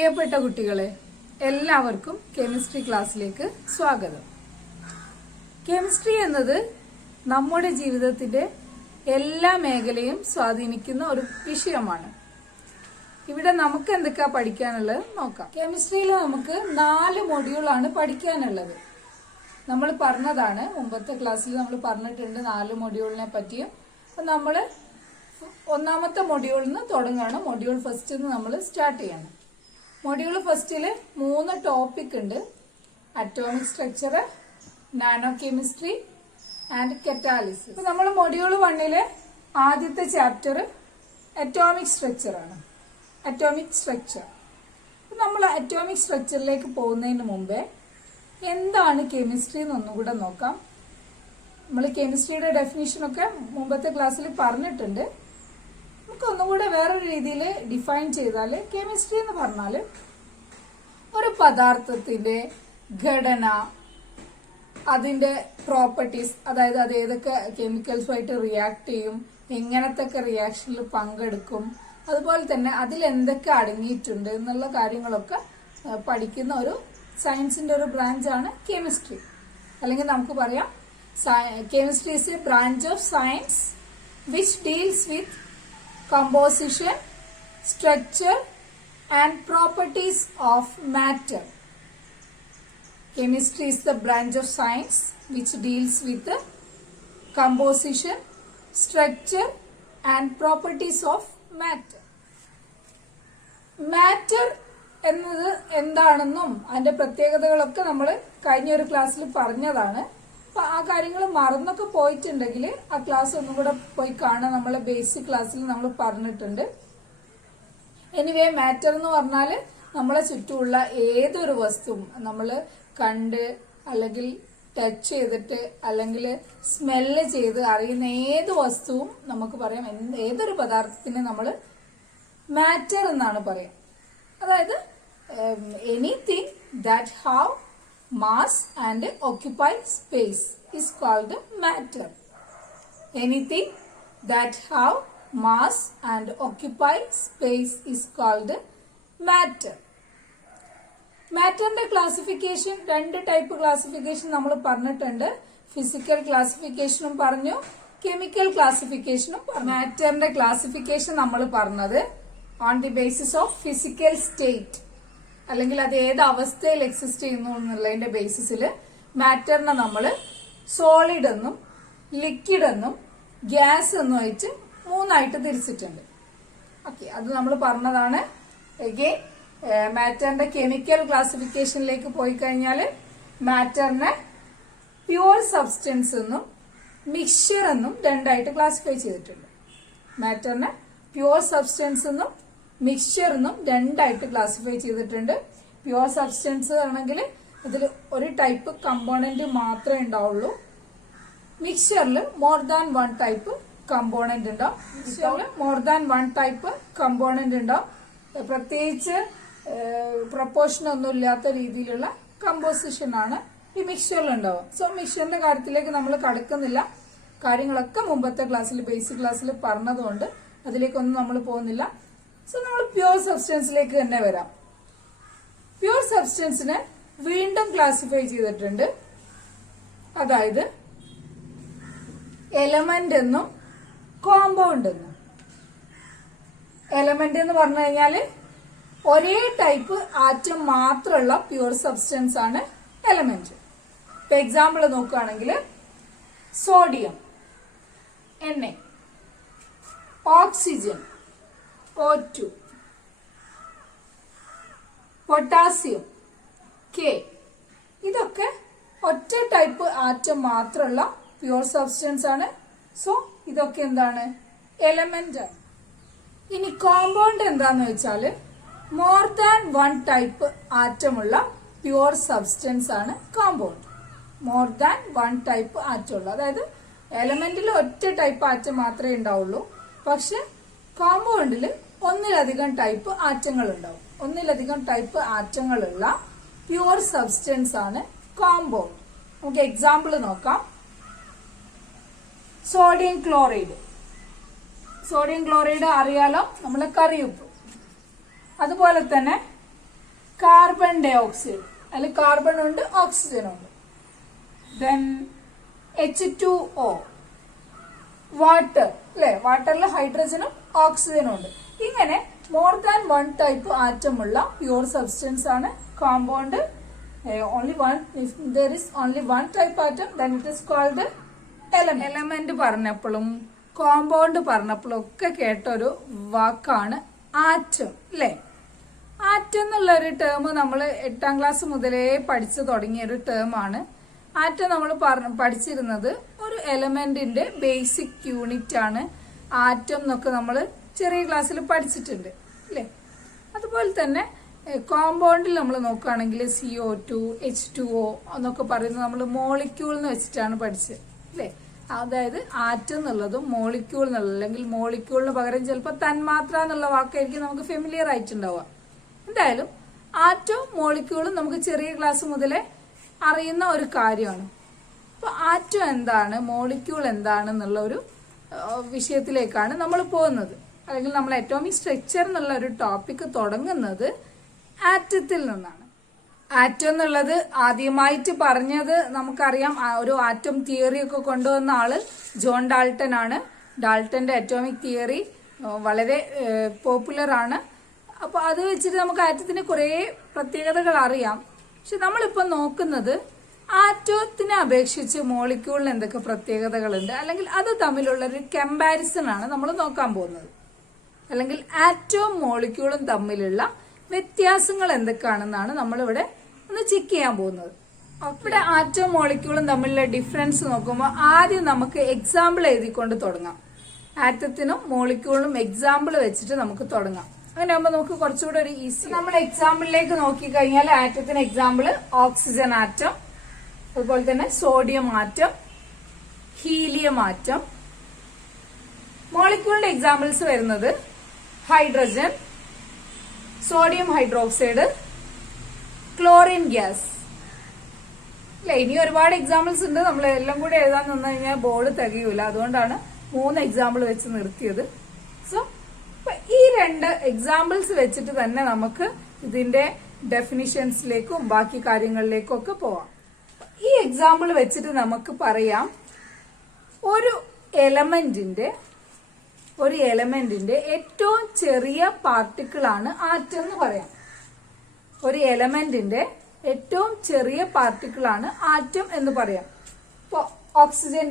പ്രിയപ്പെട്ട കുട്ടികളെ, എല്ലാവർക്കും കെമിസ്ട്രി ക്ലാസ്സിലേക്ക് സ്വാഗതം. കെമിസ്ട്രി എന്നത് നമ്മുടെ ജീവിതത്തിന്റെ എല്ലാ മേഖലയും സ്വാധീനിക്കുന്ന ഒരു വിഷയമാണ്. ഇവിടെ നമുക്ക് എന്തൊക്കെയാ പഠിക്കാനുള്ളത് നോക്കാം. കെമിസ്ട്രിയിൽ നമുക്ക് 4 മൊഡ്യൂളാണ് പഠിക്കാനുള്ളത്. നമ്മൾ പറഞ്ഞതാണ്, മുമ്പത്തെ ക്ലാസ്സിൽ നമ്മൾ പറഞ്ഞിട്ടുണ്ട് 4 മൊഡ്യൂളിനെ പറ്റിയും. അപ്പൊ നമ്മള് ഒന്നാമത്തെ മൊഡ്യൂളിൽ നിന്ന് തുടങ്ങുകയാണ്. മൊഡ്യൂൾ ഫസ്റ്റ് നമ്മൾ സ്റ്റാർട്ട് ചെയ്യണം. മൊഡ്യൂൾ ഫസ്റ്റില് 3 ടോപ്പിക് ഉണ്ട്: atomic structure, nano chemistry and catalysis. ഇപ്പൊ നമ്മൾ മൊഡ്യൂൾ 1 ആദ്യത്തെ ചാപ്റ്റർ അറ്റോമിക് സ്ട്രക്ചർ ആണ്. Atomic structure. നമ്മൾ അറ്റോമിക് സ്ട്രക്ചറിലേക്ക് പോകുന്നതിന് മുമ്പേ എന്താണ് കെമിസ്ട്രി എന്നൊന്നുകൂടെ നോക്കാം. നമ്മൾ കെമിസ്ട്രിയുടെ ഡെഫിനിഷനൊക്കെ മുമ്പത്തെ ക്ലാസ്സിൽ പറഞ്ഞിട്ടുണ്ട്. നമുക്ക് ഒന്നുകൂടെ വേറൊരു രീതിയിൽ ഡിഫൈൻ ചെയ്താൽ, കെമിസ്ട്രി എന്ന് പറഞ്ഞാൽ ഒരു പദാർത്ഥത്തിന്റെ ഘടന, അതിന്റെ പ്രോപ്പർട്ടീസ്, അതായത് അത് ഏതൊക്കെ കെമിക്കൽസുമായിട്ട് റിയാക്ട് ചെയ്യും, എങ്ങനത്തെ റിയാക്ഷനിൽ പങ്കെടുക്കും, അതുപോലെ തന്നെ അതിൽ എന്തൊക്കെ അടങ്ങിയിട്ടുണ്ട് എന്നുള്ള കാര്യങ്ങളൊക്കെ പഠിക്കുന്ന ഒരു സയൻസിന്റെ ഒരു ബ്രാഞ്ചാണ് കെമിസ്ട്രി. അല്ലെങ്കിൽ നമുക്ക് പറയാം, chemistry is a branch of science which deals with composition, structure and properties of matter. Chemistry is the branch of science which deals with the composition, structure and properties of matter. Matter എന്നത് എന്താണെന്നും അതിന്റെ പ്രത്യേകതകളൊക്കെ നമ്മൾ കഴിഞ്ഞ ഒരു ക്ലാസ്സിൽ പറഞ്ഞതാണ്. അപ്പൊ ആ കാര്യങ്ങൾ മറന്നൊക്കെ പോയിട്ടുണ്ടെങ്കിൽ ആ ക്ലാസ് ഒന്നും കൂടെ പോയി കാണാൻ നമ്മളെ ബേസിക് ക്ലാസ്സിൽ നമ്മൾ പറഞ്ഞിട്ടുണ്ട്. എനിവേ, മാറ്റർ എന്ന് പറഞ്ഞാൽ നമ്മളെ ചുറ്റുമുള്ള ഏതൊരു വസ്തുവും നമ്മൾ കണ്ട് അല്ലെങ്കിൽ ടച്ച് ചെയ്തിട്ട് അല്ലെങ്കിൽ സ്മെല്ല് ചെയ്ത് അറിയുന്ന ഏത് വസ്തുവും നമുക്ക് പറയാം, ഏതൊരു പദാർത്ഥത്തിനെ നമ്മൾ മാറ്റർ എന്നാണ് പറയാം. അതായത് anything that have mass and occupy space is called matter. Anything that have mass and occupy space is called matter. മാറ്ററിന്റെ ക്ലാസിഫിക്കേഷൻ 2 ടൈപ്പ് ക്ലാസിഫിക്കേഷൻ നമ്മൾ പറഞ്ഞിട്ടുണ്ട്. ഫിസിക്കൽ ക്ലാസിഫിക്കേഷനും പറഞ്ഞു, കെമിക്കൽ ക്ലാസിഫിക്കേഷനും പറഞ്ഞു. മാറ്ററിന്റെ ക്ലാസിഫിക്കേഷൻ നമ്മൾ പറഞ്ഞത് on the basis of physical state, അല്ലെങ്കിൽ അത് ഏത് അവസ്ഥയിൽ എക്സിസ്റ്റ് ചെയ്യുന്നു എന്നുള്ളതിന്റെ ബേസിസിൽ മാറ്ററിനെ നമ്മൾ സോളിഡ് എന്നും ലിക്വിഡ് എന്നും ഗ്യാസ് എന്നും ആയിട്ട് 3 തിരിച്ചിട്ടുണ്ട്. ഓക്കെ, അത് നമ്മൾ പറഞ്ഞതാണ്. എഗെയിൻ മാറ്ററിന്റെ കെമിക്കൽ ക്ലാസിഫിക്കേഷനിലേക്ക് പോയി കഴിഞ്ഞാൽ മാറ്ററിനെ പ്യുവർ സബ്സ്റ്റൻസ് എന്നും മിക്സ്ചർ എന്നും 2 ക്ലാസിഫൈ ചെയ്തിട്ടുണ്ട്. മാറ്ററിനെ പ്യുവർ സബ്സ്റ്റൻസ് എന്നും മിക്സ്ചർ എന്നും 2 ക്ലാസിഫൈ ചെയ്തിട്ടുണ്ട്. പ്യുവർ സബ്സ്റ്റൻസ് ആണെങ്കിൽ ഇതിൽ ഒരു ടൈപ്പ് കമ്പോണന്റ് മാത്രമേ ഉണ്ടാവുള്ളൂ. മിക്സ്ചറിൽ മോർ ദാൻ 1 ടൈപ്പ് കമ്പോണന്റ് ഉണ്ടാവും. മിക്സ്ചറിൽ മോർ ദാൻ 1 ടൈപ്പ് കമ്പോണന്റ് ഉണ്ടാവും. പ്രത്യേകിച്ച് പ്രപ്പോർഷൻ ഒന്നും ഇല്ലാത്ത രീതിയിലുള്ള കമ്പോസിഷൻ ആണ് ഈ മിക്സ്ചറിൽ ഉണ്ടാവുക. സോ മിക്സ്ചറിന്റെ കാര്യത്തിലേക്ക് നമ്മൾ കടക്കുന്നില്ല. കാര്യങ്ങളൊക്കെ മുമ്പത്തെ ക്ലാസ്സിൽ ബേസിക് ക്ലാസ്സിൽ പറഞ്ഞതുകൊണ്ട് അതിലേക്കൊന്നും നമ്മൾ പോകുന്നില്ല. സോ നമ്മൾ പ്യുവർ സബ്സ്റ്റൻസിലേക്ക് തന്നെ വരാം. പ്യുവർ സബ്സ്റ്റൻസിനെ വീണ്ടും ക്ലാസിഫൈ ചെയ്തിട്ടുണ്ട്. അതായത് എലമെന്റ് എന്നും കോമ്പൗണ്ട് എന്നും. എലമെന്റ് എന്ന് പറഞ്ഞു കഴിഞ്ഞാല് ഒരേ ടൈപ്പ് ആറ്റം മാത്രമുള്ള പ്യുവർ സബ്സ്റ്റൻസ് ആണ് എലമെന്റ്. ഇപ്പൊ എക്സാമ്പിൾ നോക്കുകയാണെങ്കിൽ sodium Na, oxygen O2, potassium K, ഇതൊക്കെ ഒറ്റ ടൈപ്പ് ആറ്റം മാത്രമുള്ള പ്യുവർ സബ്സ്റ്റൻസ് ആണ്. സോ ഇതൊക്കെ എന്താണ്? എലമെന്റ് ആണ്. ഇനി കോമ്പൗണ്ട് എന്താന്ന് വെച്ചാൽ മോർ ദാൻ 1 ടൈപ്പ് ആറ്റമുള്ള പ്യുവർ സബ്സ്റ്റൻസ് ആണ് കോമ്പൗണ്ട്. മോർ ദാൻ 1 ടൈപ്പ് ആറ്റമുള്ള, അതായത് എലമെന്റിൽ ഒറ്റ ടൈപ്പ് ആറ്റം മാത്രമേ ഉണ്ടാവുള്ളൂ. പക്ഷെ കോമ്പൗണ്ടിൽ ഒന്നിലധികം ടൈപ്പ് ആറ്റങ്ങൾ ഉണ്ടാവും. ഒന്നിലധികം ടൈപ്പ് ആറ്റങ്ങളുള്ള പ്യുവർ സബ്സ്റ്റൻസ് ആണ് കോമ്പൗണ്ട്. നമുക്ക് എക്സാമ്പിൾ നോക്കാം. Sodium chloride. സോഡിയം ക്ലോറൈഡ് അറിയാലോ, നമ്മളെ കറിയുപ്പ്. അതുപോലെ തന്നെ കാർബൺ ഡൈ ഓക്സൈഡ്, അതിൽ കാർബൺ ഉണ്ട്, ഓക്സിജൻ ഉണ്ട്. ദെൻ H2O, വാട്ടർ അല്ലെ, വാട്ടറിൽ ഹൈഡ്രജനും ഓക്സിജനും ഉണ്ട്. ഇങ്ങനെ more than one type atom ഉള്ള പ്യൂർ സബ്സ്റ്റൻസ് ആണ് compound. Only one, if there is only one type atom then it is called element. Element പറഞ്ഞപ്പോഴും കോമ്പൗണ്ട് പറഞ്ഞപ്പോഴും ഒക്കെ കേട്ടൊരു വാക്കാണ് ആറ്റം അല്ലെ. ആറ്റം എന്നുള്ള ഒരു ടേം നമ്മൾ 8ാം ക്ലാസ് മുതലേ പഠിച്ചു തുടങ്ങിയ ഒരു ടേം ആണ്. ആറ്റം നമ്മൾ പഠിച്ചിരുന്നത് ഒരു എലമെന്റിന്റെ ബേസിക് യൂണിറ്റ് ആണ് ആറ്റം എന്നൊക്കെ നമ്മൾ ചെറിയ ക്ലാസ്സിൽ പഠിച്ചിട്ടുണ്ട് അല്ലെ. അതുപോലെ തന്നെ കോമ്പൗണ്ടിൽ നമ്മൾ നോക്കുകയാണെങ്കിൽ CO2, H2O എന്നൊക്കെ പറയുന്നത് നമ്മൾ മോളിക്യൂൾ എന്ന് വെച്ചിട്ടാണ് പഠിച്ചത് അല്ലെ. അതായത് ആറ്റം എന്നുള്ളതും മോളിക്യൂൾ എന്നുള്ളത്, അല്ലെങ്കിൽ മോളിക്യൂളിന് പകരം ചിലപ്പോൾ തന്മാത്ര എന്നുള്ള വാക്കായിരിക്കും നമുക്ക് ഫെമിലിയർ ആയിട്ടുണ്ടാവുക. എന്തായാലും ആറ്റവും മോളിക്യൂളും നമുക്ക് ചെറിയ ക്ലാസ് മുതലേ അറിയുന്ന ഒരു കാര്യമാണ്. അപ്പൊ ആറ്റം എന്താണ്, മോളിക്യൂൾ എന്താണെന്നുള്ള ഒരു വിഷയത്തിലേക്കാണ് നമ്മൾ പോകുന്നത്. അല്ലെങ്കിൽ നമ്മൾ അറ്റോമിക് സ്ട്രക്ചർ എന്നുള്ള ഒരു ടോപ്പിക് തുടങ്ങുന്നത് ആറ്റത്തിൽ നിന്നാണ്. ആറ്റം എന്നുള്ളത് ആദ്യമായിട്ട് പറഞ്ഞത് നമുക്കറിയാം, ഒരു ആറ്റം തിയറി ഒക്കെ കൊണ്ടുവന്ന ആള് ജോൺ ഡാൾട്ടൺ ആണ്. ഡാൾട്ടന്റെ അറ്റോമിക് തിയറി വളരെ പോപ്പുലർ ആണ്. അപ്പൊ അത് വെച്ചിട്ട് നമുക്ക് ആറ്റത്തിന് കുറെ പ്രത്യേകതകൾ അറിയാം. പക്ഷെ നമ്മളിപ്പോ നോക്കുന്നത് ആറ്റത്തിനെ അപേക്ഷിച്ച് മോളിക്യൂളിന് എന്തൊക്കെ പ്രത്യേകതകളുണ്ട്, അല്ലെങ്കിൽ അത് തമ്മിലുള്ള ഒരു കമ്പാരിസൺ ആണ് നമ്മൾ നോക്കാൻ പോകുന്നത്. അല്ലെങ്കിൽ ആറ്റവും മോളിക്യൂളും തമ്മിലുള്ള വ്യത്യാസങ്ങൾ എന്തൊക്കെയാണെന്നാണ് നമ്മളിവിടെ ഒന്ന് ചെക്ക് ചെയ്യാൻ പോകുന്നത്. ഇവിടെ ആറ്റവും മോളിക്യൂളും തമ്മിലുള്ള ഡിഫറൻസ് നോക്കുമ്പോൾ ആദ്യം നമുക്ക് എക്സാമ്പിൾ എഴുതിക്കൊണ്ട് തുടങ്ങാം. ആറ്റത്തിനും മോളിക്യൂളിനും എക്സാമ്പിൾ വെച്ചിട്ട് നമുക്ക് തുടങ്ങാം. അങ്ങനെ ആകുമ്പോൾ നമുക്ക് കുറച്ചുകൂടെ ഒരു ഈസി. നമ്മൾ എക്സാമ്പിളിലേക്ക് നോക്കിക്കഴിഞ്ഞാൽ ആറ്റത്തിന് എക്സാമ്പിൾ ഓക്സിജൻ ആറ്റം, അതുപോലെ തന്നെ സോഡിയം ആറ്റം, ഹീലിയം ആറ്റം. മോളിക്യൂളിന്റെ എക്സാമ്പിൾസ് വരുന്നത് hydrogen, sodium hydroxide, chlorine gas അല്ലെ. ഇനി ഒരുപാട് എക്സാമ്പിൾസ് ഉണ്ട്. നമ്മൾ എല്ലാം കൂടെ എഴുതാൻ നിന്ന് കഴിഞ്ഞാൽ ബോർഡ് തികയൂല. അതുകൊണ്ടാണ് 3 എക്സാമ്പിൾ വെച്ച് നിർത്തിയത്. സോ ഈ 2 എക്സാമ്പിൾസ് വെച്ചിട്ട് തന്നെ നമുക്ക് ഇതിന്റെ ഡെഫിനിഷൻസിലേക്കും ബാക്കി കാര്യങ്ങളിലേക്കും ഒക്കെ പോവാം. ഈ എക്സാമ്പിൾ വെച്ചിട്ട് നമുക്ക് പറയാം, ഒരു എലമെന്റിന്റെ ഏറ്റവും ചെറിയ പാർട്ടിക്കിൾ ആണ് ആറ്റം എന്ന് പറയാം. ഒരു എലമെന്റിന്റെ ഏറ്റവും ചെറിയ പാർട്ടിക്കിൾ ആണ് ആറ്റം എന്ന് പറയാം. ഇപ്പൊ ഓക്സിജൻ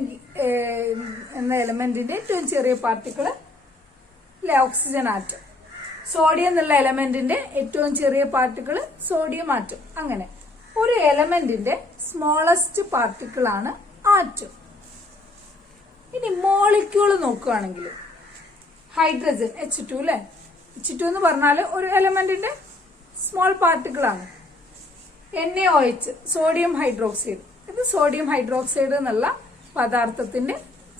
എന്ന എലമെന്റിന്റെ ഏറ്റവും ചെറിയ പാർട്ടിക്കിൾ അല്ലെ ഓക്സിജൻ ആറ്റം. സോഡിയം എന്നുള്ള എലമെന്റിന്റെ ഏറ്റവും ചെറിയ പാർട്ടിക്കിൾ സോഡിയം ആറ്റം. അങ്ങനെ ഒരു എലമെന്റിന്റെ സ്മോളസ്റ്റ് പാർട്ടിക്കിൾ ആണ് ആറ്റം. ഇനി മോളിക്യൂൾ നോക്കുകയാണെങ്കിൽ ഹൈഡ്രജൻ H2 അല്ലെ. H2 എന്ന് പറഞ്ഞാൽ ഒരു എലമെന്റിന്റെ സ്മോൾ പാർട്ടിക്കിൾ ആണ്. NaOH സോഡിയം ഹൈഡ്രോക്സൈഡ്, ഇത് സോഡിയം ഹൈഡ്രോക്സൈഡ് എന്നുള്ള പദാർത്ഥത്തിന്റെ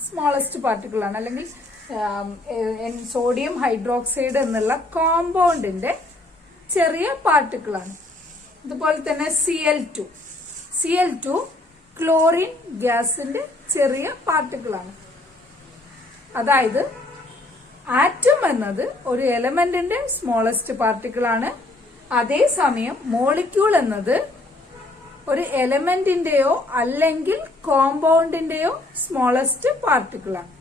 സ്മോളസ്റ്റ് പാർട്ടിക്കിൾ ആണ്. അല്ലെങ്കിൽ സോഡിയം ഹൈഡ്രോക്സൈഡ് എന്നുള്ള കോമ്പൗണ്ടിന്റെ ചെറിയ പാർട്ടിക്കിൾ ആണ്. അതുപോലെ തന്നെ Cl2 ക്ലോറിൻ ഗ്യാസിന്റെ ചെറിയ പാർട്ടിക്കിൾ ആണ്. അതായത് ആറ്റം എന്നത് ഒരു എലമെന്റിന്റെ സ്മോളസ്റ്റ് പാർട്ടിക്കിൾ ആണ്. അതേസമയം മോളിക്യൂൾ എന്നത് ഒരു എലമെന്റിന്റെയോ അല്ലെങ്കിൽ കോമ്പൗണ്ടിന്റെയോ സ്മോളസ്റ്റ് പാർട്ടിക്കിൾ ആണ്.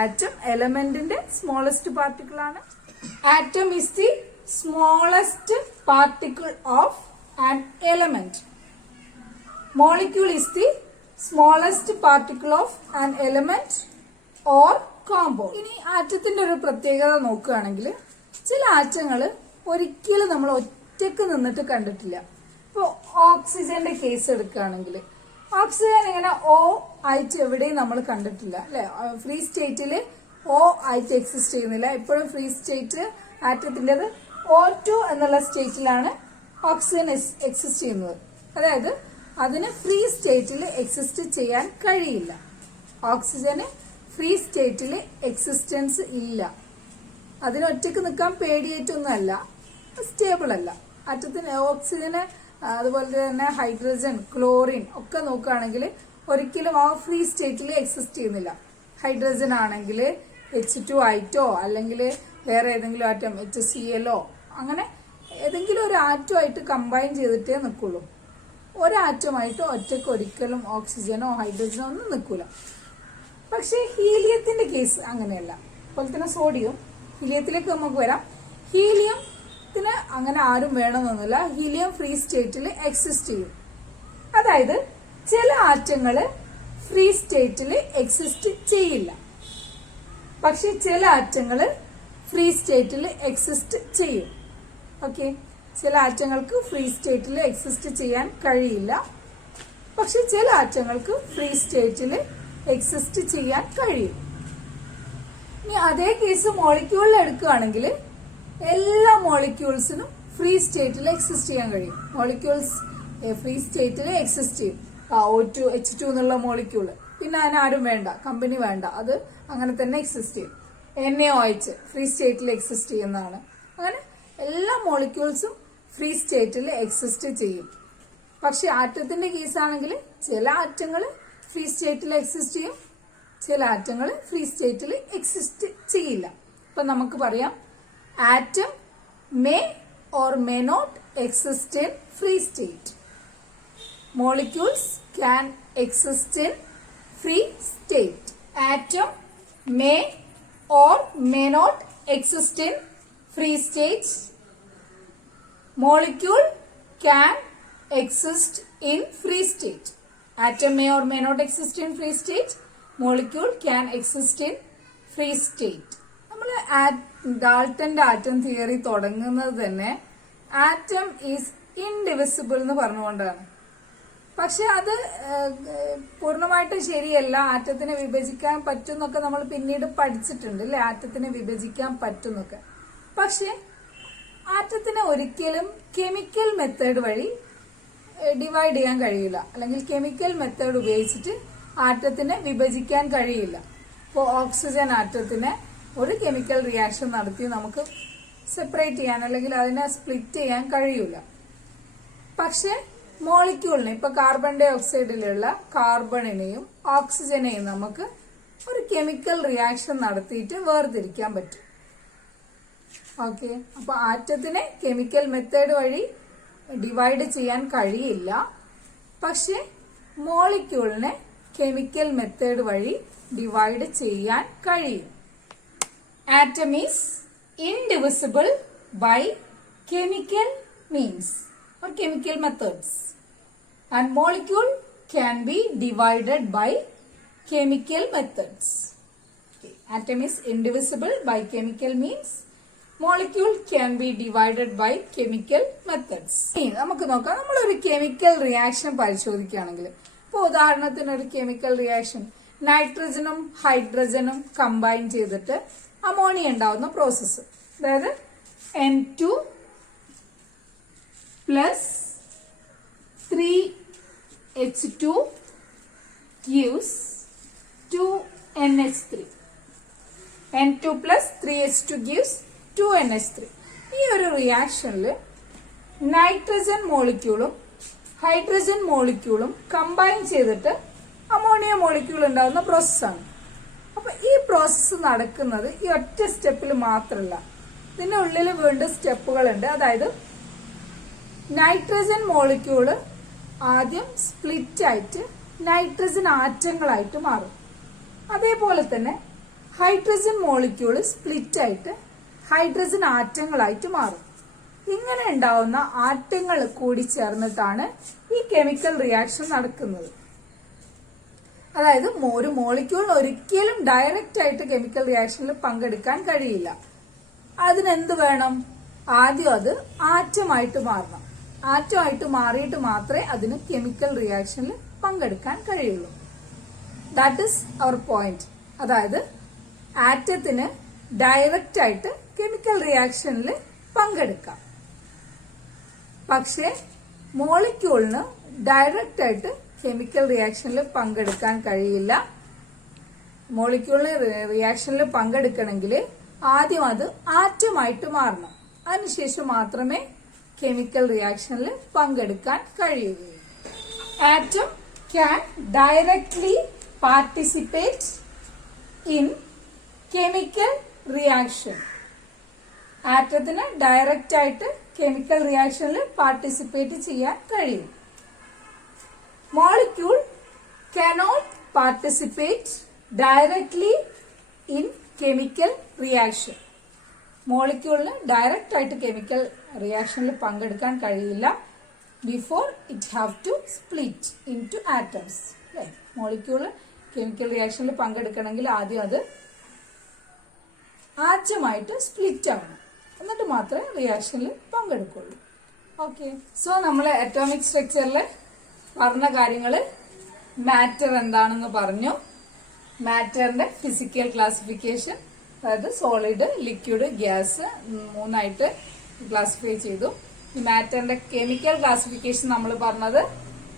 ആറ്റം എലമെന്റിന്റെ സ്മോളസ്റ്റ് പാർട്ടിക്കിൾ ആണ്. Atom is the smallest particle of an element. Molecule is the smallest particle of an element or compound. ഇനി ആറ്റത്തിന്റെ ഒരു പ്രത്യേകത നോക്കുകയാണെങ്കിൽ ചില ആറ്റങ്ങൾ ഒരിക്കലും നമ്മൾ ഒറ്റക്ക് നിന്നിട്ട് കണ്ടിട്ടില്ല. ഇപ്പൊ ഓക്സിജന്റെ കേസ് എടുക്കുകയാണെങ്കിൽ ഓക്സിജൻ ഇങ്ങനെ O ആയിട്ട് എവിടെയും നമ്മൾ കണ്ടിട്ടില്ല അല്ലെ. ഫ്രീ സ്റ്റേറ്റില് O ആയിട്ട് എക്സിസ്റ്റ് ചെയ്യുന്നില്ല. എപ്പോഴും ഫ്രീ സ്റ്റേറ്റ് ആറ്റത്തിൻ്റെത് O2 എന്നുള്ള സ്റ്റേറ്റിലാണ് ഓക്സിജൻ എക്സിസ്റ്റ് ചെയ്യുന്നത്. അതായത് അതിന് ഫ്രീ സ്റ്റേറ്റിൽ എക്സിസ്റ്റ് ചെയ്യാൻ കഴിയില്ല. ഓക്സിജന് ഫ്രീ സ്റ്റേറ്റിൽ എക്സിസ്റ്റൻസ് ഇല്ല. അതിന് ഒറ്റയ്ക്ക് നിൽക്കാൻ പേടിയേറ്റൊന്നും അല്ല, സ്റ്റേബിൾ അല്ല. ആറ്റത്തിന് ഓക്സിജന് അതുപോലെ തന്നെ ഹൈഡ്രജൻ, ക്ലോറിൻ ഒക്കെ നോക്കുകയാണെങ്കിൽ ഒരിക്കലും ആ ഫ്രീ സ്റ്റേറ്റിൽ എക്സിസ്റ്റ് ചെയ്യുന്നില്ല. ഹൈഡ്രജൻ ആണെങ്കിൽ H2 ആയിട്ടോ അല്ലെങ്കിൽ വേറെ ഏതെങ്കിലും ആറ്റം HCl അങ്ങനെ ഏതെങ്കിലും ഒരു ആറ്റമായിട്ട് കമ്പൈൻ ചെയ്തിട്ടേ നിൽക്കുള്ളൂ. ഒരാറ്റമായിട്ട് ഒറ്റയ്ക്ക് ഒരിക്കലും ഓക്സിജനോ ഹൈഡ്രജനോ ഒന്നും നിൽക്കൂല. പക്ഷെ ഹീലിയത്തിന്റെ കേസ് അങ്ങനെയല്ല. അതുപോലെ തന്നെ സോഡിയം, ഹീലിയത്തിലേക്ക് നമുക്ക് വരാം. ഹീലിയത്തിന് അങ്ങനെ ആരും വേണമെന്നൊന്നുമില്ല. ഹീലിയം ഫ്രീ സ്റ്റേറ്റിൽ എക്സിസ്റ്റ് ചെയ്യും. അതായത് ചില ആറ്റങ്ങള് ഫ്രീ സ്റ്റേറ്റിൽ എക്സിസ്റ്റ് ചെയ്യില്ല, പക്ഷെ ചില ആറ്റങ്ങള് ഫ്രീ സ്റ്റേറ്റിൽ എക്സിസ്റ്റ് ചെയ്യും. ഓക്കെ, ചില ആറ്റങ്ങൾക്ക് ഫ്രീ സ്റ്റേറ്റിൽ എക്സിസ്റ്റ് ചെയ്യാൻ കഴിയില്ല, പക്ഷെ ചില ആറ്റങ്ങൾക്ക് ഫ്രീ സ്റ്റേറ്റിൽ എക്സിസ്റ്റ് ചെയ്യാൻ കഴിയും. ഇനി അതേ കേസ് മോളിക്യൂളിൽ എടുക്കുകയാണെങ്കിൽ എല്ലാ മോളിക്യൂൾസിനും ഫ്രീ സ്റ്റേറ്റിൽ എക്സിസ്റ്റ് ചെയ്യാൻ കഴിയും. മോളിക്യൂൾസ് ഫ്രീ സ്റ്റേറ്റിൽ എക്സിസ്റ്റ് ചെയ്യും. O2 H2 എന്നുള്ള മോളിക്യൂള്, പിന്നെ അതിനാരും വേണ്ട, കമ്പനി വേണ്ട, അത് അങ്ങനെ തന്നെ എക്സിസ്റ്റ് ചെയ്യും. NaOH ഫ്രീ സ്റ്റേറ്റിൽ എക്സിസ്റ്റ് ചെയ്യുന്നതാണ്. അങ്ങനെ എല്ലാ മോളിക്യൂൾസും ഫ്രീ സ്റ്റേറ്റിൽ എക്സിസ്റ്റ് ചെയ്യും. പക്ഷെ ആറ്റത്തിന്റെ കേസാണെങ്കിൽ ചില ആറ്റങ്ങൾ ഫ്രീ സ്റ്റേറ്റിൽ എക്സിസ്റ്റ് ചെയ്യും, ചില ആറ്റങ്ങൾ ഫ്രീ സ്റ്റേറ്റിൽ എക്സിസ്റ്റ് ചെയ്യില്ല. ഇപ്പൊ നമുക്ക് പറയാം, atom may or may not exist in free state. Molecules can exist in free state. Atom may or may not exist in free state. Molecule can exist in free state. Atom may or may not exist in free state. Molecule can exist in free state. നമ്മൾ ഡാൾട്ടന്റെ atom theory തുടങ്ങുന്നത് തന്നെ atom is indivisible എന്ന് പറഞ്ഞുകൊണ്ടാണ്. പക്ഷെ അത് പൂർണ്ണമായിട്ടും ശരിയല്ല. ആറ്റത്തിനെ വിഭജിക്കാൻ പറ്റുന്നൊക്കെ നമ്മൾ പിന്നീട് പഠിച്ചിട്ടുണ്ട് അല്ലെ, ആറ്റത്തിനെ വിഭജിക്കാൻ പറ്റുന്നൊക്കെ. പക്ഷെ ആറ്റത്തിനെ ഒരിക്കലും കെമിക്കൽ മെത്തേഡ് വഴി ഡിവൈഡ് ചെയ്യാൻ കഴിയില്ല, അല്ലെങ്കിൽ കെമിക്കൽ മെത്തേഡ് ഉപയോഗിച്ചിട്ട് ആറ്റത്തിനെ വിഭജിക്കാൻ കഴിയില്ല. ഇപ്പോൾ ഓക്സിജൻ ആറ്റത്തിനെ ഒരു കെമിക്കൽ റിയാക്ഷൻ നടത്തി നമുക്ക് സെപ്പറേറ്റ് ചെയ്യാൻ അല്ലെങ്കിൽ അതിനെ സ്പ്ലിറ്റ് ചെയ്യാൻ കഴിയൂല. പക്ഷെ മോളിക്യൂളിനെ, ഇപ്പൊ കാർബൺ ഡൈ ഓക്സൈഡിലുള്ള കാർബണിനെയും ഓക്സിജനെയും നമുക്ക് ഒരു കെമിക്കൽ റിയാക്ഷൻ നടത്തിയിട്ട് വേർതിരിക്കാൻ പറ്റും. ഓക്കെ, അപ്പൊ ആറ്റത്തിനെ കെമിക്കൽ മെത്തേഡ് വഴി ഡിവൈഡ് ചെയ്യാൻ കഴിയില്ല, പക്ഷെ മോളിക്യൂളിനെ കെമിക്കൽ മെത്തേഡ് വഴി ഡിവൈഡ് ചെയ്യാൻ കഴിയും. Atom is indivisible by chemical means or chemical methods, and molecule can be divided by chemical methods. Okay. Atom is indivisible by chemical means. Molecule can be divided by chemical methods. നമുക്ക് നോക്കാം, നമ്മളൊരു chemical reaction പരിശോധിക്കുകയാണെങ്കിൽ, ഇപ്പോൾ ഉദാഹരണത്തിന് ഒരു chemical reaction നൈട്രജനും ഹൈഡ്രജനും combine ചെയ്തിട്ട് ammonia ഉണ്ടാവുന്ന പ്രോസസ്സ്, അതായത് N2 plus 3H2 gives 2NH3. N2 plus 3H2 gives 2NH3. ഈ ഒരു റിയാക്ഷനിൽ നൈട്രജൻ മോളിക്യൂളും ഹൈഡ്രജൻ മോളിക്യൂളും കമ്പൈൻ ചെയ്തിട്ട് അമോണിയ മോളിക്യൂൾ ഉണ്ടാകുന്ന പ്രോസസ്സാണ്. അപ്പൊ ഈ പ്രോസസ്സ് നടക്കുന്നത് ഈ ഒറ്റ സ്റ്റെപ്പിൽ മാത്രമല്ല, ഇതിന്റെ ഉള്ളിൽ വീണ്ടും സ്റ്റെപ്പുകളുണ്ട്. അതായത് നൈട്രജൻ മോളിക്യൂള് ആദ്യം സ്പ്ലിറ്റ് ആയിട്ട് നൈട്രജൻ ആറ്റങ്ങളായിട്ട് മാറും. അതേപോലെ തന്നെ ഹൈഡ്രജൻ മോളിക്യൂള് സ്പ്ലിറ്റ് ആയിട്ട് ഹൈഡ്രജൻ ആറ്റങ്ങളായിട്ട് മാറും. ഇങ്ങനെ ഉണ്ടാവുന്ന ആറ്റങ്ങൾ കൂടി ചേർന്നിട്ടാണ് ഈ കെമിക്കൽ റിയാക്ഷൻ നടക്കുന്നത്. അതായത് ഒരു മോളിക്യൂളിന് ഒരിക്കലും ഡയറക്റ്റ് ആയിട്ട് കെമിക്കൽ റിയാക്ഷനിൽ പങ്കെടുക്കാൻ കഴിയില്ല. അതിനെന്ത് വേണം? ആദ്യം അത് ആറ്റമായിട്ട് മാറണം. ആറ്റമായിട്ട് മാറിയിട്ട് മാത്രമേ അതിന് കെമിക്കൽ റിയാക്ഷനിൽ പങ്കെടുക്കാൻ കഴിയുള്ളൂ. That is our point. അതായത് ആറ്റത്തിന് ഡയറക്റ്റ് ആയിട്ട് കെമിക്കൽ റിയാക്ഷനിൽ പങ്കെടുക്കാം, പക്ഷെ മോളിക്യൂളിന് ഡയറക്റ്റ് ആയിട്ട് കെമിക്കൽ റിയാക്ഷനിൽ പങ്കെടുക്കാൻ കഴിയില്ല. മോളിക്യൂളിന് റിയാക്ഷനിൽ പങ്കെടുക്കണമെങ്കിൽ ആദ്യം അത് ആറ്റമായിട്ട് മാറണം. അതിനുശേഷം മാത്രമേ കെമിക്കൽ റിയാക്ഷനിൽ പങ്കെടുക്കാൻ കഴിയുകയുള്ളൂ. Atom can directly participate in chemical reaction. ആറ്റത്തിന് ഡയറക്റ്റ് ആയിട്ട് കെമിക്കൽ റിയാക്ഷനിൽ പാർട്ടിസിപ്പേറ്റ് ചെയ്യാൻ കഴിയും. Molecule cannot participate directly in chemical reaction. മോളിക്യൂളിന് ഡയറക്റ്റ് ആയിട്ട് കെമിക്കൽ റിയാക്ഷനിൽ പങ്കെടുക്കാൻ കഴിയില്ല. Before it have to split into atoms. അല്ലേ, മോളിക്യൂള് കെമിക്കൽ റിയാക്ഷനിൽ പങ്കെടുക്കണമെങ്കിൽ ആദ്യമായിട്ട് സ്പ്ലിറ്റ് ആവണം, എന്നിട്ട് മാത്രമേ റിയാക്ഷനിൽ പങ്കെടുക്കുള്ളൂ. ഓക്കെ, സോ നമ്മൾ അറ്റോമിക് സ്ട്രക്ചറിൽ പറഞ്ഞ കാര്യങ്ങള് മാറ്റർ എന്താണെന്ന് പറഞ്ഞു. മാറ്ററിന്റെ ഫിസിക്കൽ ക്ലാസിഫിക്കേഷൻ, അതായത് സോളിഡ്, ലിക്വിഡ്, ഗ്യാസ് മൂന്നായിട്ട് ക്ലാസിഫൈ ചെയ്തു. ഈ മാറ്ററിന്റെ കെമിക്കൽ ക്ലാസിഫിക്കേഷൻ നമ്മൾ പറഞ്ഞത്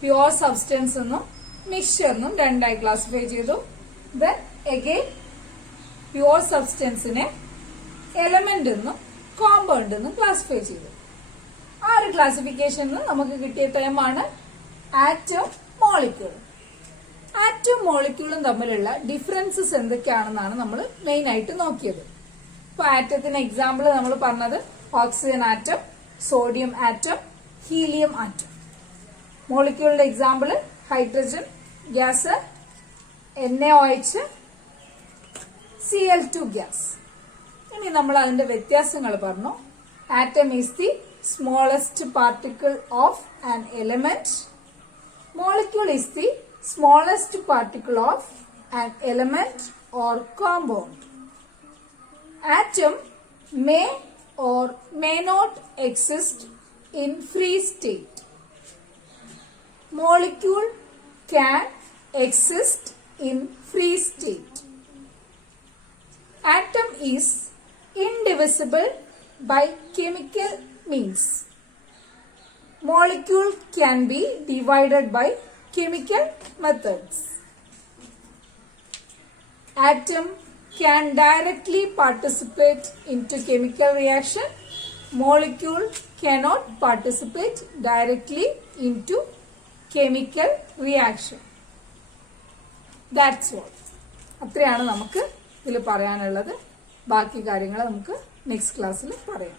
പ്യുവർ സബ്സ്റ്റൻസ് എന്നും മിക്സ്ചർ എന്നും രണ്ടായി ക്ലാസിഫൈ ചെയ്തു. ദെൻ അഗെയിൻ പ്യുവർ സബ്സ്റ്റൻസിനെ എലമെന്റ് എന്നും കോമ്പൗണ്ട് എന്നും ക്ലാസിഫൈ ചെയ്തു. ആ ഒരു ക്ലാസിഫിക്കേഷനിൽ നമുക്ക് കിട്ടിയ ടേമാണ് ആറ്റം, മോളിക്യൂൾ. ആറ്റം മോളിക്യൂളും തമ്മിലുള്ള ഡിഫറൻസസ് എന്തൊക്കെയാണെന്നാണ് നമ്മൾ മെയിൻ ആയിട്ട് നോക്കിയത്. ഇപ്പൊ ആറ്റത്തിന് എക്സാമ്പിൾ നമ്മൾ പറഞ്ഞത് oxygen atom, sodium atom, helium atom. മോളിക്യൂളിന്റെ example hydrogen gas, NaOH, Cl2 gas. ഇനി നമ്മൾ അതിന്റെ വ്യത്യാസങ്ങൾ പറഞ്ഞു. Atom is the smallest particle of an element. Molecule is the smallest particle of an element or compound. Atom may or may not exist in free state. Molecule can exist in free state. Atom is indivisible by chemical means. Molecule can be divided by chemical methods. Atom can directly participate into chemical reaction. Molecule cannot participate directly into chemical reaction. That's all. അത്രയാണ് നമുക്ക് ഇതിൽ പറയാനുള്ളത്. ബാക്കി കാര്യങ്ങൾ നമുക്ക് next ക്ലാസ്സിൽ പറയാം.